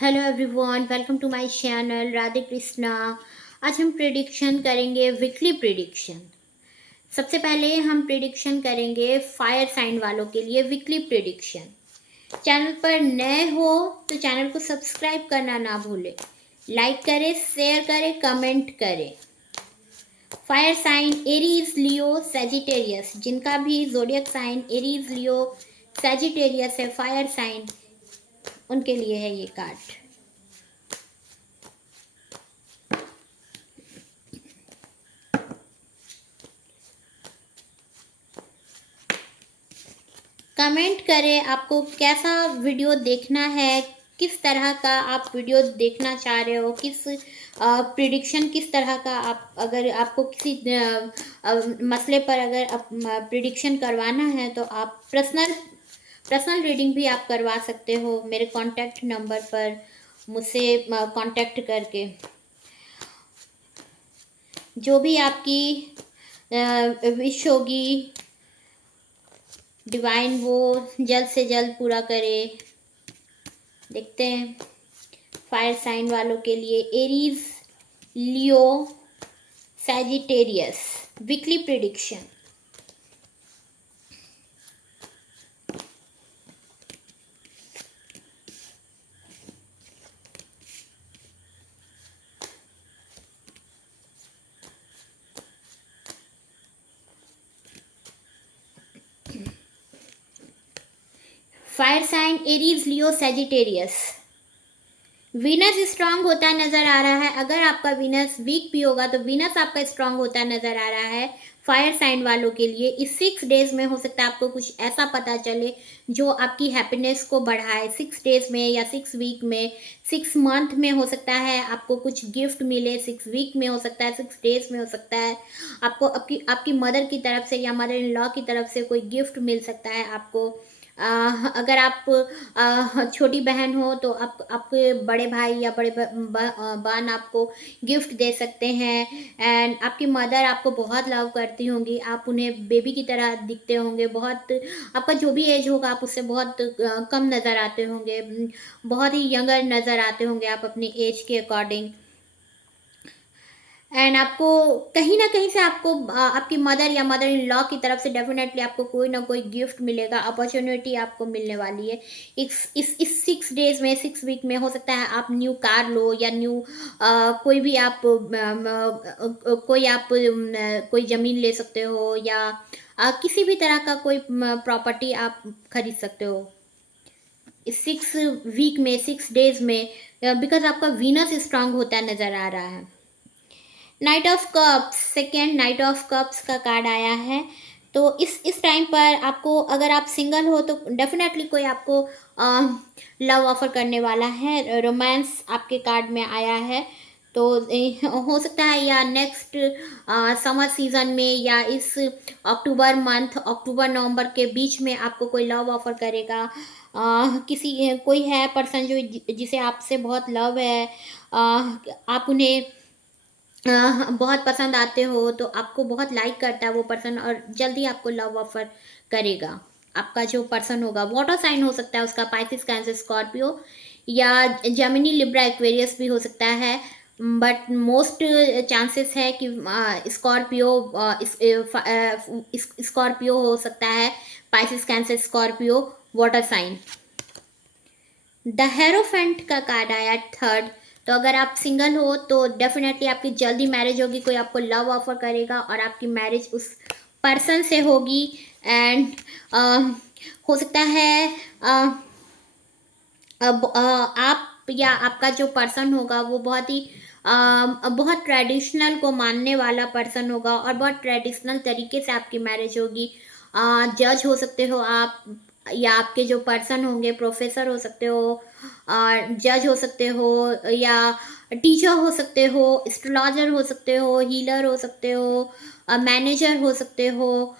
Hello everyone, welcome to my channel Radhe Krishna. आज हम prediction करेंगे, वीकली प्रिडिक्शन। सबसे पहले हम प्रिडिक्शन करेंगे फायर साइन वालों के लिए वीकली प्रिडिक्शन। चैनल पर नए हो तो चैनल को सब्सक्राइब करना ना भूलें, लाइक करें, शेयर करें, कमेंट करें। Fire sign Aries, Leo, Sagittarius, जिनका भी zodiac sign Aries, Leo, Sagittarius है, फायर साइन, उनके लिए है ये कार्ड। कमेंट करें आपको कैसा वीडियो देखना है, किस तरह का आप वीडियो देखना चाह रहे हो, किस प्रिडिक्शन किस तरह का आप, अगर आपको किसी मसले पर अगर आप प्रिडिक्शन करवाना है तो आप पर्सनल रीडिंग भी आप करवा सकते हो मेरे कांटेक्ट नंबर पर मुझसे कांटेक्ट करके। जो भी आपकी विश होगी डिवाइन वो जल्द से जल्द पूरा करे। देखते हैं फायर साइन वालों के लिए Aries, Leo, Sagittarius weekly prediction. Fire sign Aries, Leo, Sagittarius. Venus strong होता नजर आ रहा है। अगर आपका वीनस वीक भी होगा तो वीनस आपका स्ट्रांग होता नजर आ रहा है फायर साइन वालों के लिए। इस 6 डेज में हो सकता है आपको कुछ ऐसा पता चले जो आपकी हैप्पीनेस को बढ़ाए। 6 डेज में या 6 वीक में, 6 मंथ में हो सकता है आपको कुछ गिफ्ट मिले, 6 वीक में हो सकता है, 6 डेज में हो सकता है आपको आपकी मदर की तरफ से या मदर इन लॉ की तरफ से कोई गिफ्ट मिल सकता है आपको। अगर आप छोटी बहन हो तो आपके बड़े भाई या बड़े बहन आपको गिफ्ट दे सकते हैं। एंड आपकी मदर आपको बहुत लव करती होंगी, आप उन्हें बेबी की तरह दिखते होंगे। बहुत आपका जो भी एज होगा आप उससे बहुत कम नज़र आते होंगे, बहुत ही यंगर नज़र आते होंगे आप अपने एज के अकॉर्डिंग। एंड आपको कहीं ना कहीं से आपको आपकी मदर या मदर इन लॉ की तरफ से डेफिनेटली आपको कोई ना कोई गिफ्ट मिलेगा, अपॉर्चुनिटी आपको मिलने वाली है। इस 6 डेज में, 6 वीक में हो सकता है आप न्यू कार लो या न्यू कोई भी आप कोई ज़मीन ले सकते हो या किसी भी तरह का कोई प्रॉपर्टी आप खरीद सकते हो इस 6 वीक में, 6 डेज में, बिकॉज आपका वीनस स्ट्रांग होता नज़र आ रहा है। Night of cups, second night of cups का कार्ड आया है। तो इस टाइम पर आपको, अगर आप सिंगल हो तो डेफिनेटली कोई आपको लव ऑफर करने वाला है। रोमांस आपके कार्ड में आया है। तो हो सकता है या नेक्स्ट समर सीजन में या इस अक्टूबर मंथ, अक्टूबर नवंबर के बीच में आपको कोई लव ऑफर करेगा। कोई है पर्सन जो जिसे आपसे बहुत लव है, आप उन्हें बहुत पसंद आते हो, तो आपको बहुत लाइक करता है वो पर्सन और जल्दी आपको लव ऑफर करेगा। आपका जो पर्सन होगा वाटर साइन हो सकता है उसका, पाइसिस, कैंसर, स्कॉर्पियो या जेमिनी, लिब्रा, एक्वेरियस भी हो सकता है। बट मोस्ट चांसेस है कि स्कॉर्पियो हो सकता है। Pisces, Cancer, Scorpio, water sign. The hierophant का कार्ड आया थर्ड। तो अगर आप सिंगल हो तो डेफिनेटली आपकी जल्दी मैरिज होगी, कोई आपको लव ऑफर करेगा और आपकी मैरिज उस पर्सन से होगी। एंड हो सकता है आप या आपका जो पर्सन होगा वो बहुत ट्रेडिशनल को मानने वाला पर्सन होगा और बहुत ट्रेडिशनल तरीके से आपकी मैरिज होगी। जज हो सकते हो आप, या आपके जो पर्सन होंगे प्रोफेसर हो सकते हो, और जज हो सकते हो, या टीचर हो सकते हो, एस्ट्रोलॉजर हो सकते हो, हीलर हो सकते हो, मैनेजर हो सकते हो,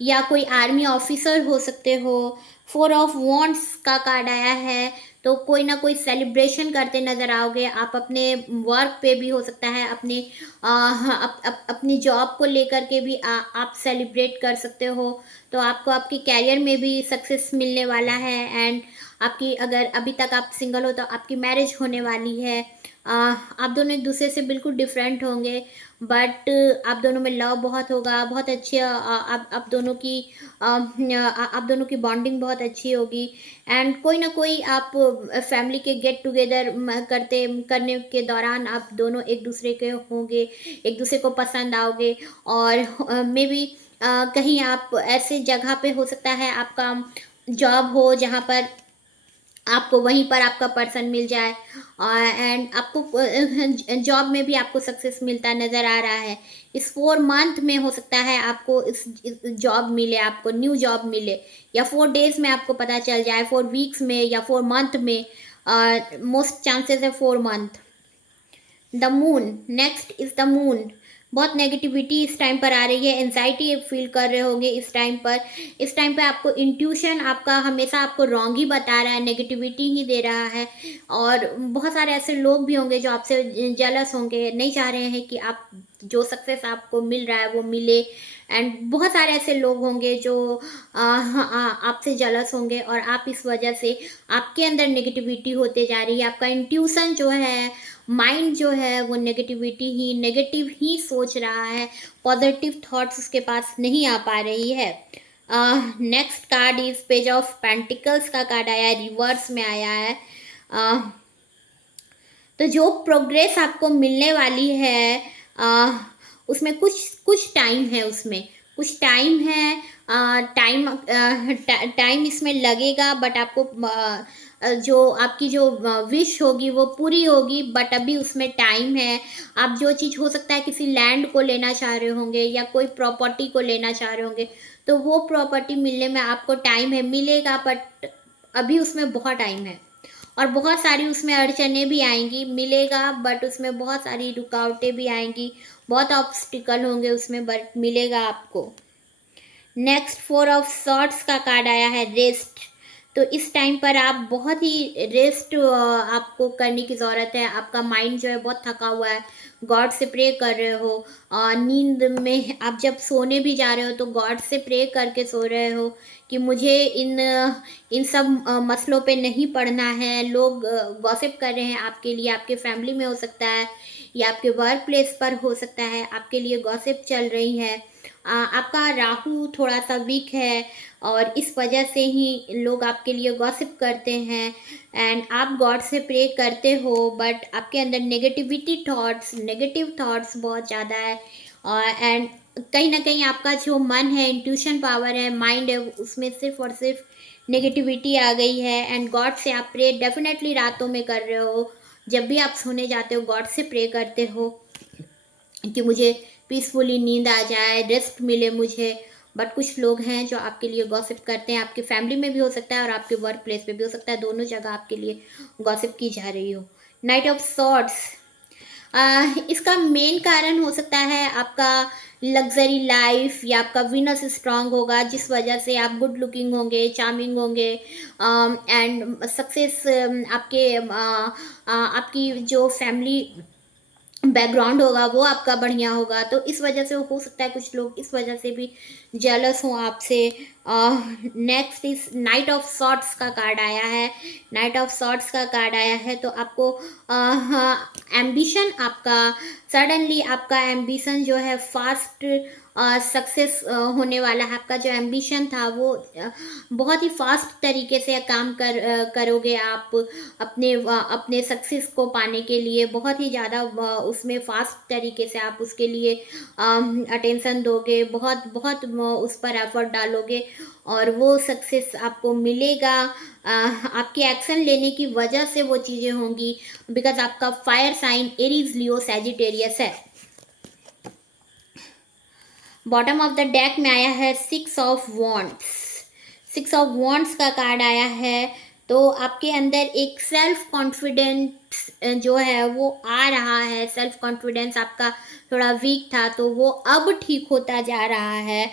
या कोई आर्मी ऑफिसर हो सकते हो। 4 ऑफ वॉन्ड्स का कार्ड आया है। तो कोई ना कोई सेलिब्रेशन करते नज़र आओगे आप अपने वर्क पे भी, हो सकता है अपनी जॉब को लेकर के भी आप सेलिब्रेट कर सकते हो। तो आपको आपके कैरियर में भी सक्सेस मिलने वाला है। एंड आपकी अगर अभी तक आप सिंगल हो तो आपकी मैरिज होने वाली है। आप दोनों एक दूसरे से बिल्कुल डिफरेंट होंगे, बट आप दोनों में लव बहुत होगा, बहुत अच्छी आप दोनों की आप दोनों की बॉन्डिंग बहुत अच्छी होगी। एंड कोई ना कोई आप फैमिली के गेट टुगेदर करने के दौरान आप दोनों एक दूसरे के होंगे, एक दूसरे को पसंद आओगे। और मे बी कहीं आप ऐसे जगह पे हो सकता है आपका जॉब हो जहाँ पर आपको वहीं पर आपका पर्सन मिल जाए, एंड आपको जॉब में भी आपको सक्सेस मिलता नज़र आ रहा है। इस 4 मंथ में हो सकता है आपको इस जॉब मिले, आपको न्यू जॉब मिले, या 4 डेज में आपको पता चल जाए, 4 वीक्स में या 4 मंथ में। मोस्ट चांसेस है 4 month. The moon, next is the moon. बहुत नेगेटिविटी इस टाइम पर आ रही है, एंजाइटी फील कर रहे होंगे इस टाइम पर। इस टाइम पे आपको इंट्यूशन आपका हमेशा आपको रॉन्ग ही बता रहा है, नेगेटिविटी ही दे रहा है। और बहुत सारे ऐसे लोग भी होंगे जो आपसे जेलस होंगे, नहीं चाह रहे हैं कि आप जो सक्सेस आपको मिल रहा है वो मिले। एंड बहुत सारे ऐसे लोग होंगे जो आपसे जेलस होंगे, और आप इस वजह से आपके अंदर नेगेटिविटी होते जा रही है। आपका इंट्यूशन जो है, माइंड जो है, वो नेगेटिव ही सोच रहा है, पॉजिटिव थॉट्स उसके पास नहीं आ पा रही है। Next card is page of pentacles का कार्ड आया है, रिवर्स में आया है। तो जो प्रोग्रेस आपको मिलने वाली है, उसमें कुछ कुछ टाइम है, उसमें कुछ टाइम है। टाइम इसमें लगेगा, बट आपको जो आपकी जो विश होगी वो पूरी होगी, बट अभी उसमें टाइम है। आप जो चीज़ हो सकता है किसी लैंड को लेना चाह रहे होंगे या कोई प्रॉपर्टी को लेना चाह रहे होंगे, तो वो प्रॉपर्टी मिलने में आपको टाइम है, मिलेगा, बट अभी उसमें बहुत टाइम है। और बहुत सारी उसमें अड़चनें भी आएंगी, मिलेगा बट उसमें बहुत सारी रुकावटें भी आएंगी, बहुत ऑब्स्टिकल होंगे उसमें, बट मिलेगा आपको। नेक्स्ट 4 ऑफ सॉर्ड्स का कार्ड आया है, रेस्ट। तो इस टाइम पर आप बहुत ही रेस्ट आपको करने की ज़रूरत है। आपका माइंड जो है बहुत थका हुआ है, गॉड से प्रे कर रहे हो। नींद में आप जब सोने भी जा रहे हो तो गॉड से प्रे करके सो रहे हो कि मुझे इन सब मसलों पे नहीं पड़ना है। लोग गॉसिप कर रहे हैं आपके लिए, आपके फैमिली में हो सकता है या आपके वर्क प्लेस पर हो सकता है, आपके लिए गॉसिप चल रही है। आपका राहु थोड़ा सा वीक है, और इस वजह से ही लोग आपके लिए गॉसिप करते हैं। एंड आप गॉड से प्रे करते हो, बट आपके अंदर नेगेटिव थॉट्स बहुत ज़्यादा है। एंड कहीं ना कहीं आपका जो मन है, इंट्यूशन पावर है, माइंड है, उसमें सिर्फ और सिर्फ नेगेटिविटी आ गई है। एंड गॉड से आप प्रे डेफिनेटली रातों में कर रहे हो, जब भी आप सोने जाते हो गॉड से प्रे करते हो कि मुझे पीसफुली नींद आ जाए, रेस्ट मिले मुझे। बट कुछ लोग हैं जो आपके लिए गॉसिप करते हैं, आपकी फैमिली में भी हो सकता है और आपके वर्क प्लेस पे भी हो सकता है, दोनों जगह आपके लिए गॉसिप की जा रही हो। नाइट ऑफ सॉर्ड्स, इसका मेन कारण हो सकता है आपका लग्जरी लाइफ, या आपका वीनस स्ट्रांग होगा, जिस वजह से आप गुड लुकिंग होंगे, चार्मिंग होंगे, एंड सक्सेस आपकी जो फैमिली बैकग्राउंड होगा वो आपका बढ़िया होगा। तो इस वजह से हो सकता है कुछ लोग इस वजह से भी जेलस हों आपसे। नेक्स्ट इस नाइट ऑफ सॉर्ट्स का कार्ड आया है। नाइट ऑफ सॉर्ट्स का कार्ड आया है तो आपको एम्बिशन, आपका सडनली आपका एम्बिशन जो है फास्ट सक्सेस होने वाला है। आपका जो एम्बिशन था वो बहुत ही फास्ट तरीके से काम करोगे आप अपने सक्सेस को पाने के लिए। बहुत ही ज़्यादा उसमें फास्ट तरीके से आप उसके लिए अटेंशन दोगे, बहुत बहुत उस पर एफर्ट डालोगे, और वो सक्सेस आपको मिलेगा। आपके एक्शन लेने की वजह से वो चीज़ें होंगी, बिकॉज आपका fire sign Aries, Leo, Sagittarius है। बॉटम ऑफ द डेक में आया है 6 ऑफ वॉन्ड्स। 6 ऑफ वॉन्ड्स का कार्ड आया है। तो आपके अंदर एक सेल्फ कॉन्फिडेंस जो है वो आ रहा है। सेल्फ कॉन्फिडेंस आपका थोड़ा वीक था तो वो अब ठीक होता जा रहा है,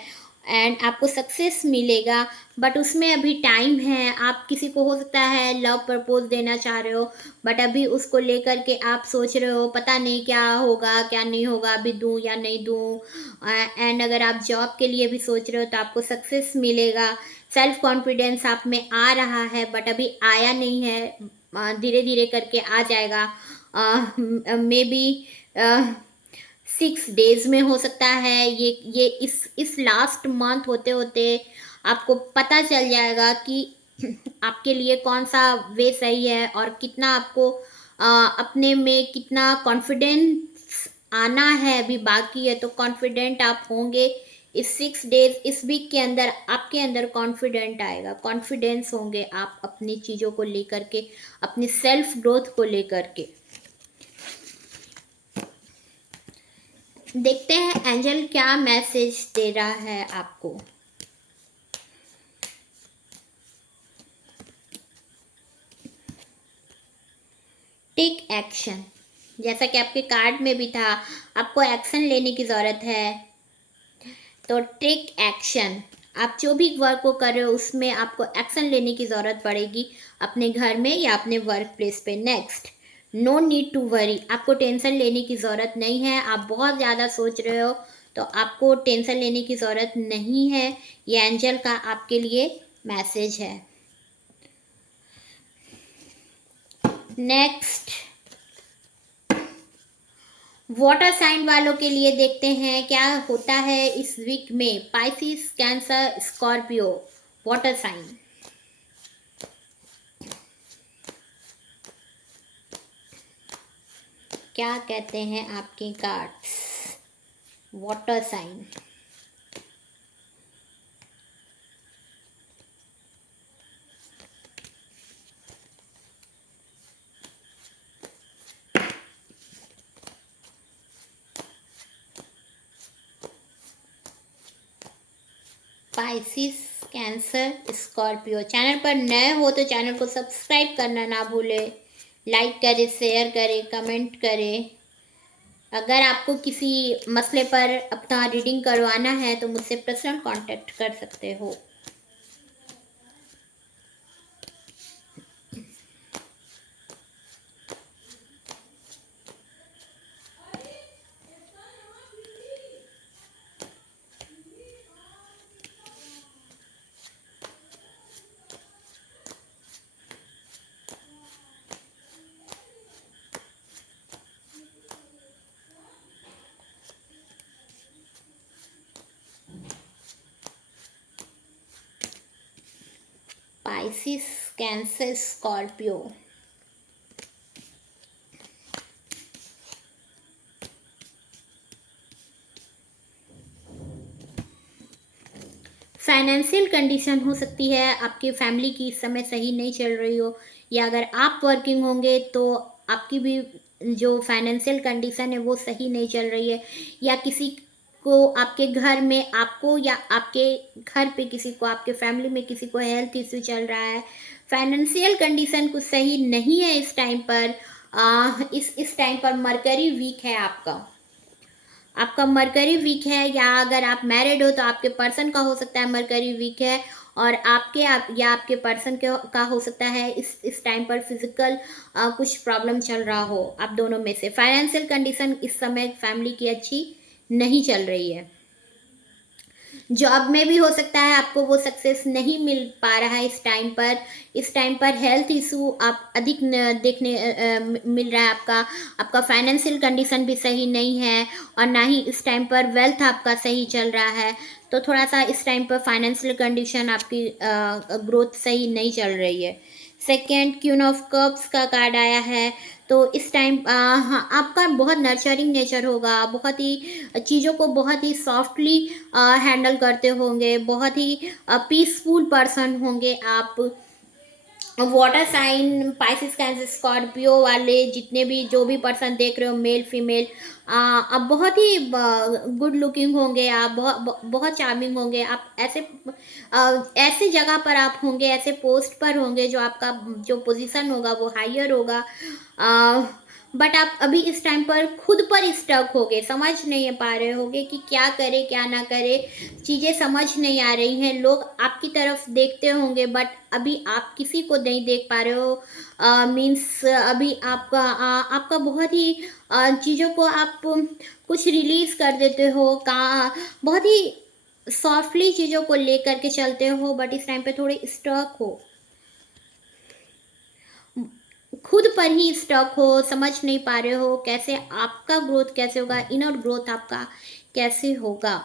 एंड आपको सक्सेस मिलेगा, बट उसमें अभी टाइम है। आप किसी को हो सकता है लव प्रपोज देना चाह रहे हो, बट अभी उसको लेकर के आप सोच रहे हो पता नहीं क्या होगा क्या नहीं होगा, अभी दूँ या नहीं दूँ। एंड अगर आप जॉब के लिए भी सोच रहे हो तो आपको सक्सेस मिलेगा, सेल्फ कॉन्फिडेंस आप में आ रहा है बट अभी आया नहीं है, धीरे धीरे करके आ जाएगा। मे बी 6 डेज में हो सकता है। ये इस लास्ट मंथ होते होते आपको पता चल जाएगा कि आपके लिए कौन सा वे सही है और कितना आपको अपने में कितना कॉन्फिडेंस आना है अभी बाकी है। तो कॉन्फिडेंट आप होंगे इस 6 डेज, इस वीक के अंदर आपके अंदर कॉन्फिडेंट आएगा, कॉन्फिडेंस होंगे आप अपनी चीज़ों को लेकर के, अपनी सेल्फ ग्रोथ को लेकर के। देखते हैं एंजल क्या मैसेज दे रहा है आपको। टेक एक्शन, जैसा कि आपके कार्ड में भी था, आपको एक्शन लेने की ज़रूरत है। तो टेक एक्शन, आप जो भी वर्क को कर रहे हो उसमें आपको एक्शन लेने की ज़रूरत पड़ेगी, अपने घर में या अपने वर्क प्लेस पे। Next, no need to worry, आपको टेंशन लेने की ज़रूरत नहीं है। आप बहुत ज़्यादा सोच रहे हो तो आपको टेंशन लेने की ज़रूरत नहीं है। ये एंजल का आपके लिए मैसेज है। नेक्स्ट, वाटर साइन वालों के लिए देखते हैं क्या होता है इस वीक में। Pisces, Cancer, Scorpio, water sign. क्या कहते हैं आपके cards, water sign. Pisces, Cancer, Scorpio. Channel पर नए हो तो चैनल को सब्सक्राइब करना ना भूलें, लाइक करें, शेयर करें, कमेंट करें। अगर आपको किसी मसले पर अपना रीडिंग करवाना है तो मुझसे पर्सनल कांटेक्ट कर सकते हो। Pisces, Cancer, Scorpio. Financial condition हो सकती है आपकी फैमिली की इस समय सही नहीं चल रही हो, या अगर आप वर्किंग होंगे तो आपकी भी जो फाइनेंशियल कंडीशन है वो सही नहीं चल रही है, या किसी को आपके घर में आपको या आपके घर पे किसी को, आपके फैमिली में किसी को हेल्थ इश्यू चल रहा है। फाइनेंशियल कंडीशन कुछ सही नहीं है इस टाइम पर। इस टाइम पर मरकरी वीक है आपका मरकरी वीक है, या अगर आप मैरिड हो तो आपके पर्सन का हो सकता है मरकरी वीक है, और या आपके पर्सन का हो सकता है इस टाइम पर फिजिकल कुछ प्रॉब्लम चल रहा हो आप दोनों में से। फाइनेंशियल कंडीशन इस समय फैमिली की अच्छी नहीं चल रही है। जॉब में भी हो सकता है आपको वो सक्सेस नहीं मिल पा रहा है इस टाइम पर हेल्थ इशू आप अधिक देखने मिल रहा है। आपका फाइनेंशियल कंडीशन भी सही नहीं है, और ना ही इस टाइम पर वेल्थ आपका सही चल रहा है। तो थोड़ा सा इस टाइम पर फाइनेंशियल कंडीशन आपकी ग्रोथ सही नहीं चल रही है। सेकेंड, क्वीन ऑफ कप्स का कार्ड आया है। तो इस टाइम हाँ, आपका बहुत नर्चरिंग नेचर होगा, बहुत ही चीज़ों को बहुत ही सॉफ्टली हैंडल करते होंगे, बहुत ही पीसफुल पर्सन होंगे आप। Water sign, Pisces, Cancer, Scorpio वाले जितने भी जो भी पर्सन देख रहे हो, मेल फीमेल, आप बहुत ही गुड लुकिंग होंगे, आप बहुत चार्मिंग होंगे। आप ऐसे जगह पर आप होंगे, ऐसे पोस्ट पर होंगे जो आपका जो पोजीशन होगा वो हायर होगा। बट आप अभी इस टाइम पर खुद पर स्टक होगे, समझ नहीं पा रहे होगे कि क्या करे क्या ना करे, चीज़ें समझ नहीं आ रही हैं। लोग आपकी तरफ देखते होंगे बट अभी आप किसी को नहीं देख पा रहे हो। मीन्स अभी आपका बहुत ही चीज़ों को आप कुछ रिलीज कर देते हो, बहुत ही सॉफ्टली चीज़ों को लेकर के चलते हो, बट इस टाइम पे थोड़े स्टक हो, खुद पर ही स्टक हो, समझ नहीं पा रहे हो कैसे आपका ग्रोथ कैसे होगा, इनर ग्रोथ आपका कैसे होगा।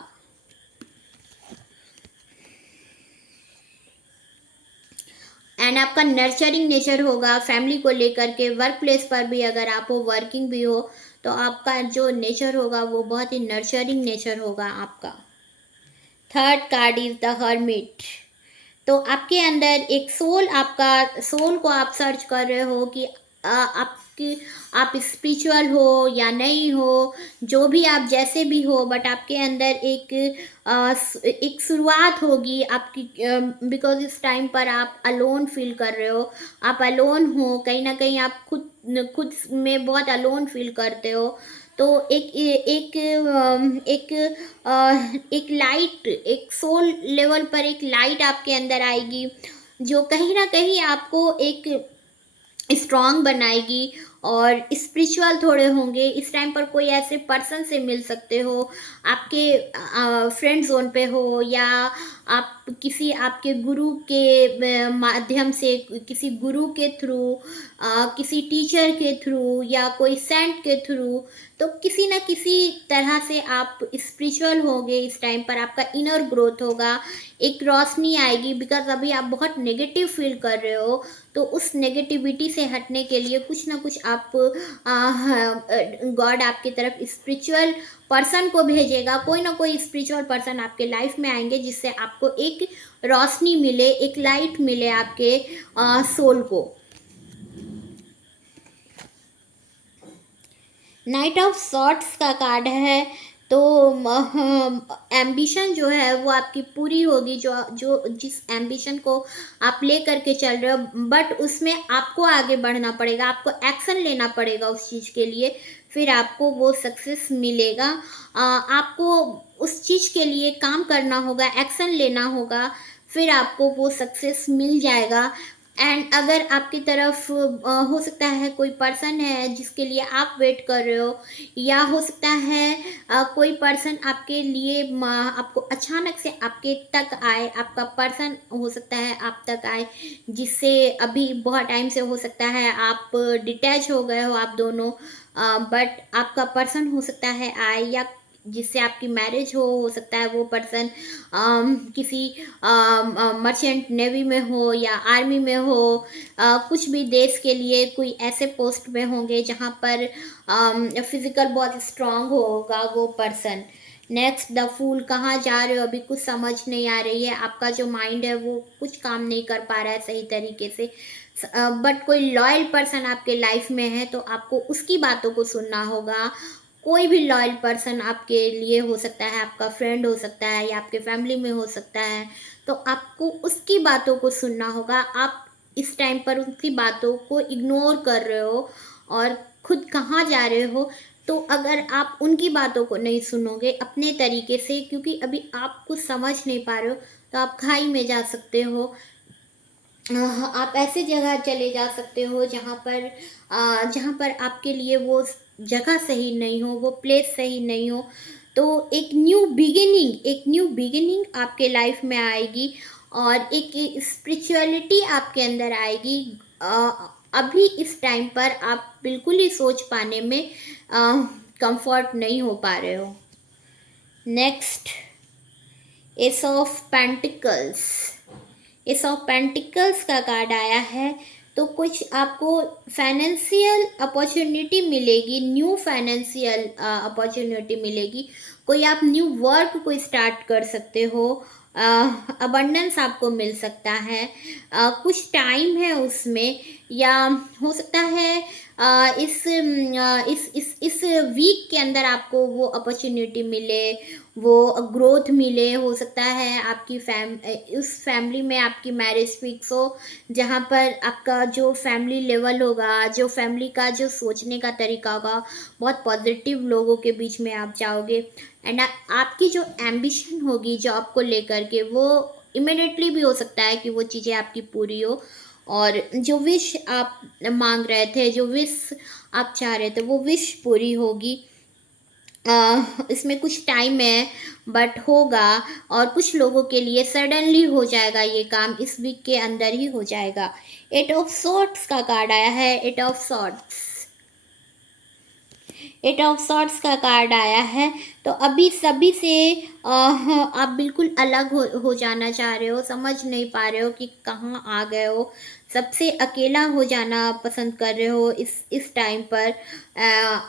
एंड आपका नर्चरिंग नेचर होगा फैमिली को लेकर के, वर्क प्लेस पर भी अगर आप हो, वर्किंग भी हो, तो आपका जो नेचर होगा वो बहुत ही नर्चरिंग नेचर होगा आपका। Third card is the hermit. तो आपके अंदर एक सोल, आपका सोल को आप सर्च कर रहे हो कि आपकी, आप स्पिरिचुअल हो या नहीं हो, जो भी आप जैसे भी हो, बट आपके अंदर एक शुरुआत होगी आपकी, बिकॉज इस टाइम पर आप अलोन फील कर रहे हो, आप अलोन हो, कहीं ना कहीं आप खुद खुद में बहुत अलोन फील करते हो। तो एक लाइट, एक सोल लेवल पर एक लाइट आपके अंदर आएगी, जो कहीं ना कहीं आपको एक स्ट्रांग बनाएगी। और स्पिरिचुअल थोड़े होंगे इस टाइम पर, कोई ऐसे पर्सन से मिल सकते हो, आपके फ्रेंड जोन पे हो, या आप किसी आपके गुरु के माध्यम से, किसी गुरु के थ्रू, किसी टीचर के थ्रू, या कोई सेंट के थ्रू, तो किसी ना किसी तरह से आप स्पिरिचुअल होगे इस टाइम पर, आपका इनर ग्रोथ होगा, एक रोशनी आएगी। बिकॉज अभी आप बहुत नेगेटिव फील कर रहे हो, तो उस नेगेटिविटी से हटने के लिए कुछ ना कुछ आप, गॉड आपकी तरफ स्पिरिचुअल पर्सन को भेजेगा, कोई ना कोई स्पिरिचुअल पर्सन आपके लाइफ में आएंगे, जिससे आपको एक रोशनी मिले, एक लाइट मिले आपके सोल को। नाइट ऑफ सॉर्ट्स का कार्ड है। तो एम्बिशन जो है वो आपकी पूरी होगी, जो जो जिस एम्बिशन को आप ले करके चल रहे हो, बट उसमें आपको आगे बढ़ना पड़ेगा, आपको एक्शन लेना पड़ेगा उस चीज़ के लिए, फिर आपको वो सक्सेस मिलेगा। आपको उस चीज़ के लिए काम करना होगा, एक्शन लेना होगा, फिर आपको वो सक्सेस मिल जाएगा। एंड अगर आपकी तरफ हो सकता है कोई पर्सन है जिसके लिए आप वेट कर रहे हो, या हो सकता है कोई पर्सन आपके लिए आपको अचानक से आपके तक आए, आपका पर्सन हो सकता है आप तक आए, जिससे अभी बहुत टाइम से हो सकता है आप डिटैच हो गए हो आप दोनों, बट आपका पर्सन हो सकता है आए, या जिससे आपकी मैरिज हो सकता है वो पर्सन किसी मर्चेंट नेवी में हो या आर्मी में हो, कुछ भी देश के लिए कोई ऐसे पोस्ट में होंगे जहाँ पर फिजिकल बहुत स्ट्रांग होगा वो पर्सन। नेक्स्ट द फूल, कहाँ जा रहे हो, अभी कुछ समझ नहीं आ रही है, आपका जो माइंड है वो कुछ काम नहीं कर पा रहा है सही तरीके से, बट कोई लॉयल पर्सन आपके लाइफ में है, तो आपको उसकी बातों को सुनना होगा। कोई भी लॉयल पर्सन आपके लिए हो सकता है, आपका फ्रेंड हो सकता है, या आपके फैमिली में हो सकता है, तो आपको उसकी बातों को सुनना होगा। आप इस टाइम पर उसकी बातों को इग्नोर कर रहे हो और खुद कहाँ जा रहे हो। तो अगर आप उनकी बातों को नहीं सुनोगे अपने तरीके से, क्योंकि अभी आप कुछ समझ नहीं पा रहे हो, तो आप खाई में जा सकते हो। आप ऐसे जगह चले जा सकते हो जहाँ पर आपके लिए वो जगह सही नहीं हो, वो प्लेस सही नहीं हो। तो एक न्यू बिगिनिंग आपके लाइफ में आएगी, और एक स्पिरिचुअलिटी आपके अंदर आएगी। अभी इस टाइम पर आप बिल्कुल ही सोच पाने में कंफर्ट नहीं हो पा रहे हो। Next, S of pentacles. S of pentacles का कार्ड आया है। तो कुछ आपको फाइनेंशियल अपॉर्चुनिटी मिलेगी, न्यू फाइनेंशियल अपॉर्चुनिटी मिलेगी, कोई आप न्यू वर्क को स्टार्ट कर सकते हो, अबंडेंस आपको मिल सकता है, कुछ टाइम है उसमें, या हो सकता है इस वीक के अंदर आपको वो अपॉर्चुनिटी मिले, वो ग्रोथ मिले। हो सकता है आपकी उस फैमिली में आपकी मैरिज फिक्स हो, जहाँ पर आपका जो फैमिली लेवल होगा, जो फैमिली का जो सोचने का तरीका होगा, बहुत पॉजिटिव लोगों के बीच में आप जाओगे। एंड आपकी जो एम्बिशन होगी जॉब को लेकर के, वो इमिडिएटली भी हो सकता है कि वो चीज़ें आपकी पूरी हो, और जो विश आप मांग रहे थे, जो विश आप चाह रहे थे, वो विश पूरी होगी। इसमें कुछ टाइम है बट होगा, और कुछ लोगों के लिए सडनली हो जाएगा, ये काम इस वीक के अंदर ही हो जाएगा। एट ऑफ सॉर्ट्स का कार्ड आया है, eight of swords, eight of swords का कार्ड आया है। तो अभी सभी से आप बिल्कुल अलग हो जाना चाह रहे हो, समझ नहीं पा रहे हो कि कहाँ आ गए हो, सबसे अकेला हो जाना पसंद कर रहे हो इस टाइम पर।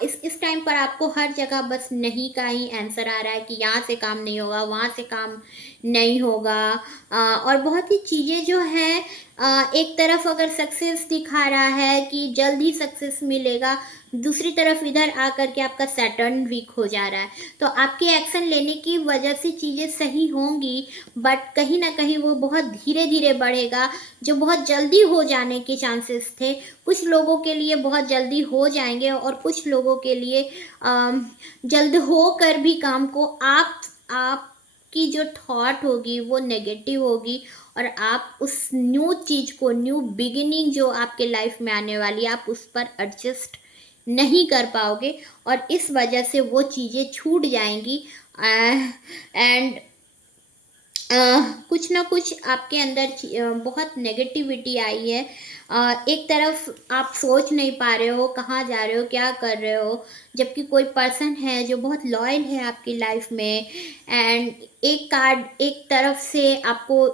इस टाइम पर आपको हर जगह बस नहीं का ही आंसर आ रहा है कि यहाँ से काम नहीं होगा, वहाँ से काम नहीं होगा। और बहुत ही चीज़ें जो है, एक तरफ अगर सक्सेस दिखा रहा है कि जल्द ही सक्सेस मिलेगा, दूसरी तरफ इधर आकर के आपका सैटर्न वीक हो जा रहा है। तो आपके एक्शन लेने की वजह से चीज़ें सही होंगी, बट कहीं ना कहीं वो बहुत धीरे धीरे बढ़ेगा, जो बहुत जल्दी हो जाने के चांसेस थे कुछ लोगों के लिए बहुत जल्दी हो जाएंगे, और कुछ लोगों के लिए जल्द हो कर भी काम को आप की जो थॉट होगी वो नेगेटिव होगी, और आप उस न्यू चीज़ को, न्यू बिगिनिंग जो आपके लाइफ में आने वाली है, आप उस पर एडजस्ट नहीं कर पाओगे, और इस वजह से वो चीज़ें छूट जाएंगी। एंड कुछ ना कुछ आपके अंदर बहुत नेगेटिविटी आई है। एक तरफ आप सोच नहीं पा रहे हो कहाँ जा रहे हो, क्या कर रहे हो, जबकि कोई पर्सन है जो बहुत लॉयल है आपकी लाइफ में। एंड एक कार्ड एक तरफ से आपको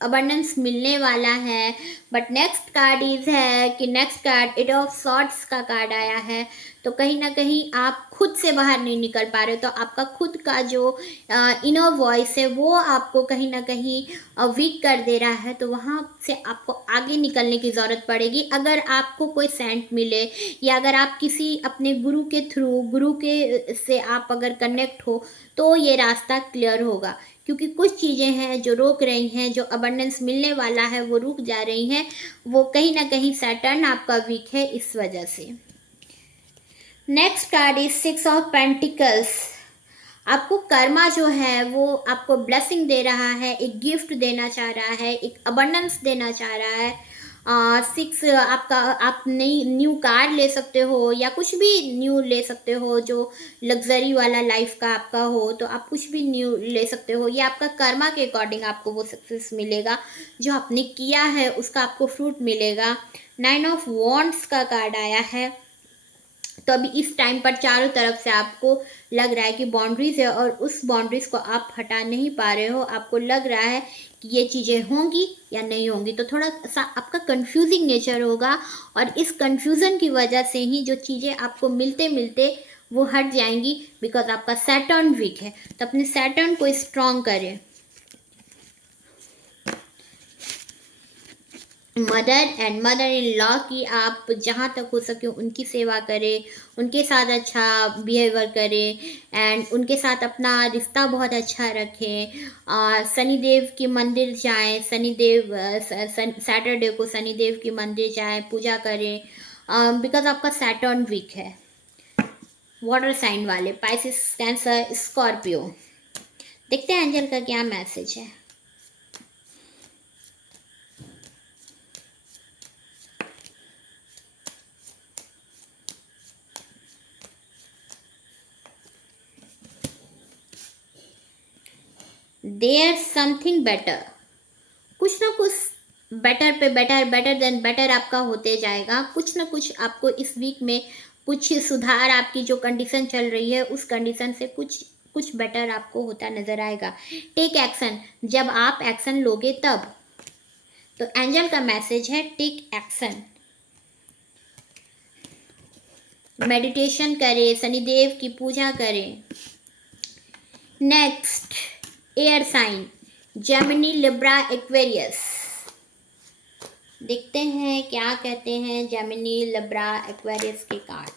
अबंडेंस मिलने वाला है, बट नेक्स्ट कार्ड इज है कि next card eight of swords का कार्ड आया है। तो कहीं ना कहीं आप खुद से बाहर नहीं निकल पा रहे हो, तो आपका खुद का जो इनर वॉइस है वो आपको कहीं ना कहीं वीक कर दे रहा है। तो वहाँ से आपको आगे निकलने की ज़रूरत पड़ेगी। अगर आपको कोई सेंट मिले, या अगर आप किसी अपने गुरु के थ्रू, गुरु के से आप अगर कनेक्ट हो, तो ये रास्ता क्लियर होगा। क्योंकि कुछ चीज़ें हैं जो रोक रही हैं, जो अबंडेंस मिलने वाला है वो रुक जा रही हैं, वो कहीं ना कहीं सैटर्न आपका वीक है इस वजह से। Next card is six of pentacles. आपको कर्मा जो है वो आपको ब्लेसिंग दे रहा है, एक गिफ्ट देना चाह रहा है, एक अबंडेंस देना चाह रहा है। सिक्स आपका, आप नई न्यू कार ले सकते हो, या कुछ भी न्यू ले सकते हो जो लग्जरी वाला लाइफ का आपका हो, तो आप कुछ भी न्यू ले सकते हो। ये आपका कर्मा के अकॉर्डिंग आपको वो सक्सेस मिलेगा, जो आपने किया है उसका आपको फ्रूट मिलेगा। नाइन ऑफ वॉन्ड्स का कार्ड आया है। तो अभी इस टाइम पर चारों तरफ से आपको लग रहा है कि बाउंड्रीज है, और उस बाउंड्रीज को आप हटा नहीं पा रहे हो। आपको लग रहा है कि ये चीज़ें होंगी या नहीं होंगी, तो थोड़ा सा आपका कंफ्यूजिंग नेचर होगा, और इस कंफ्यूजन की वजह से ही जो चीज़ें आपको मिलते मिलते वो हट जाएंगी, बिकॉज आपका सैटर्न वीक है। तो अपने सैटर्न को स्ट्रॉन्ग करें। Mother and mother in law की आप जहाँ तक हो सके उनकी सेवा करें, उनके साथ अच्छा बिहेवियर करें, एंड उनके साथ अपना रिश्ता बहुत अच्छा रखें। शनिदेव की मंदिर जाएं, शनिदेव सैटरडे को शनिदेव की मंदिर जाएं, पूजा करें, बिकॉज आपका सैटर्न वीक है। वाटर साइन वाले पाइसिस, कैंसर, स्कॉर्पियो, देखते हैं एंजल का क्या मैसेज है। देयर समथिंग बेटर, कुछ ना कुछ बेटर पे बेटर, बेटर देन बेटर आपका होते जाएगा। कुछ ना कुछ आपको इस वीक में कुछ सुधार, आपकी जो कंडीशन चल रही है उस कंडीशन से कुछ कुछ बेटर आपको होता नजर आएगा। टेक एक्शन, जब आप एक्शन लोगे तब। तो एंजल का मैसेज है टेक एक्शन। मेडिटेशन करें, शनिदेव की पूजा करें। Next air sign, Gemini, Libra, Aquarius, देखते हैं क्या कहते हैं जेमिनी, लिब्रा, एक्वेरियस के कार्ड।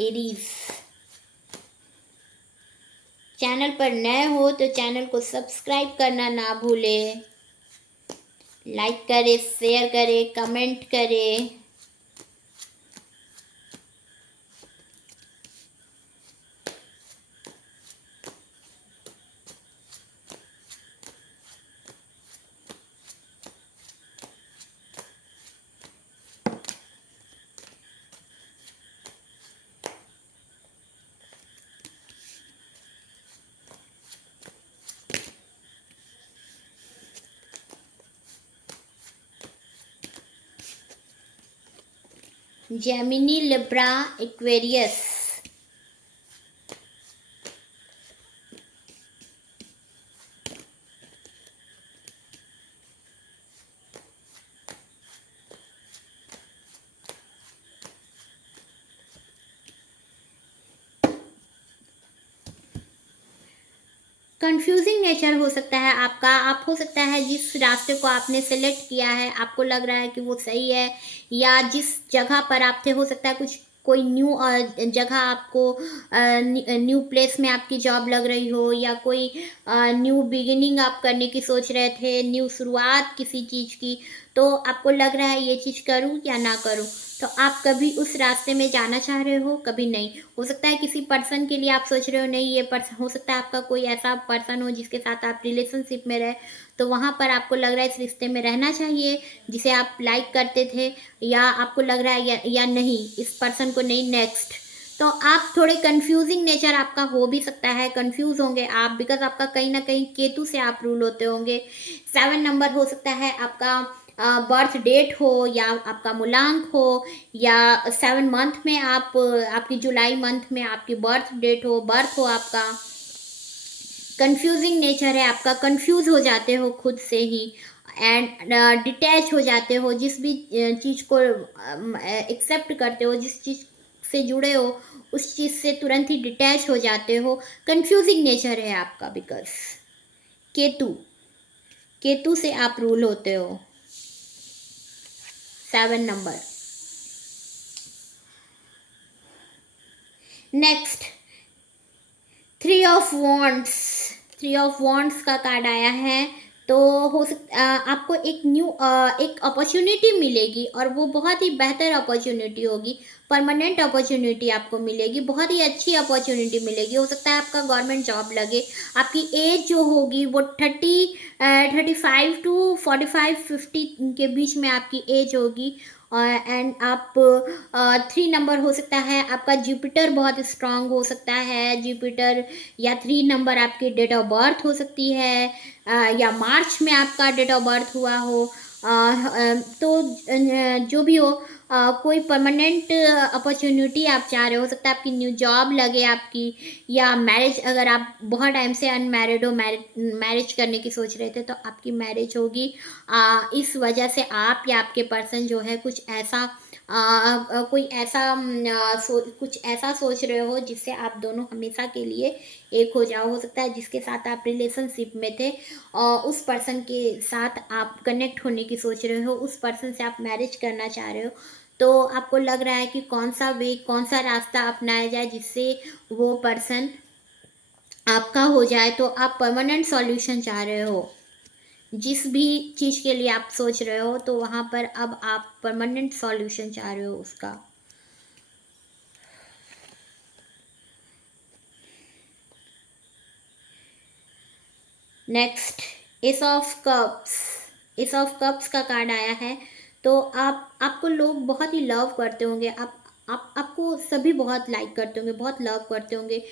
एरीज, चैनल पर नए हो तो चैनल को सब्सक्राइब करना ना भूलें, लाइक करें, शेयर करें, कमेंट करें। Gemini, Libra, Aquarius. Confusing nature हो सकता है आपका। आप हो सकता है जिस रास्ते को आपने सेलेक्ट किया है आपको लग रहा है कि वो सही है, या जिस जगह पर आप थे हो सकता है कुछ कोई न्यू जगह आपको न्यू प्लेस में आपकी जॉब लग रही हो, या कोई न्यू बिगिनिंग आप करने की सोच रहे थे, न्यू शुरुआत किसी चीज़ की, तो आपको लग रहा है ये चीज़ करूँ या ना करूँ। तो आप कभी उस रास्ते में जाना चाह रहे हो, कभी नहीं। हो सकता है किसी पर्सन के लिए आप सोच रहे हो नहीं ये पर्सन, हो सकता है आपका कोई ऐसा पर्सन हो जिसके साथ आप रिलेशनशिप में रहे, तो वहाँ पर आपको लग रहा है इस रिश्ते में रहना चाहिए जिसे आप लाइक करते थे, या आपको लग रहा है या नहीं इस पर्सन को नहीं, नेक्स्ट। तो आप थोड़े कंफ्यूजिंग नेचर आपका हो भी सकता है, कंफ्यूज होंगे आप, बिकॉज आपका कहीं ना कहीं केतु से आप रूल होते होंगे। 7 नंबर हो सकता है आपका बर्थ डेट हो, या आपका मूलांक हो, या 7 मंथ में आप आपकी जुलाई मंथ में आपकी बर्थ डेट हो, बर्थ हो आपका। कंफ्यूजिंग नेचर है आपका, कंफ्यूज हो जाते हो खुद से ही, एंड डिटैच हो जाते हो, जिस भी चीज़ को एक्सेप्ट करते हो, जिस चीज़ से जुड़े हो उस चीज़ से तुरंत ही डिटैच हो जाते हो। कंफ्यूजिंग नेचर है आपका, बिकॉज केतु, केतु से आप रूल होते हो। 7 number. Next 3 of wands. 3 of wands का कार्ड आया है। तो हो सकता आपको एक न्यू एक अपॉर्चुनिटी मिलेगी, और वो बहुत ही बेहतर अपॉर्चुनिटी होगी, परमानेंट अपॉर्चुनिटी आपको मिलेगी, बहुत ही अच्छी अपॉर्चुनिटी मिलेगी। हो सकता है आपका गवर्नमेंट जॉब लगे। आपकी एज जो होगी वो 35 to 45 50 के बीच में आपकी एज होगी। एंड आप 3 नंबर हो सकता है आपका जुपिटर बहुत स्ट्रांग हो सकता है, जुपिटर, या 3 नंबर आपकी डेट ऑफ बर्थ हो सकती है, या मार्च में आपका डेट ऑफ बर्थ हुआ हो। तो जो भी हो, कोई परमानेंट अपॉर्चुनिटी आप चाह रहे हो सकता है आपकी न्यू जॉब लगे आपकी, या मैरिज, अगर आप बहुत टाइम से अनमैरिड हो, मैरिज करने की सोच रहे थे तो आपकी मैरिज होगी। इस वजह से आप या आपके पर्सन जो है कुछ ऐसा कोई ऐसा कुछ ऐसा सोच रहे हो जिससे आप दोनों हमेशा के लिए एक हो जाओ। हो सकता है जिसके साथ आप रिलेशनशिप में थे और उस पर्सन के साथ आप कनेक्ट होने की सोच रहे हो, उस पर्सन से आप मैरिज करना चाह रहे हो, तो आपको लग रहा है कि कौन सा वे, कौन सा रास्ता अपनाया जाए जिससे वो पर्सन आपका हो जाए। तो आप परमानेंट सॉल्यूशन चाह रहे हो, जिस भी चीज़ के लिए आप सोच रहे हो, तो वहाँ पर अब आप परमानेंट सॉल्यूशन चाह रहे हो उसका। Next S of cups. S of cups का कार्ड आया है। तो आपको लोग बहुत ही लव करते होंगे, आपको सभी बहुत लाइक करते होंगे, बहुत लव करते होंगे।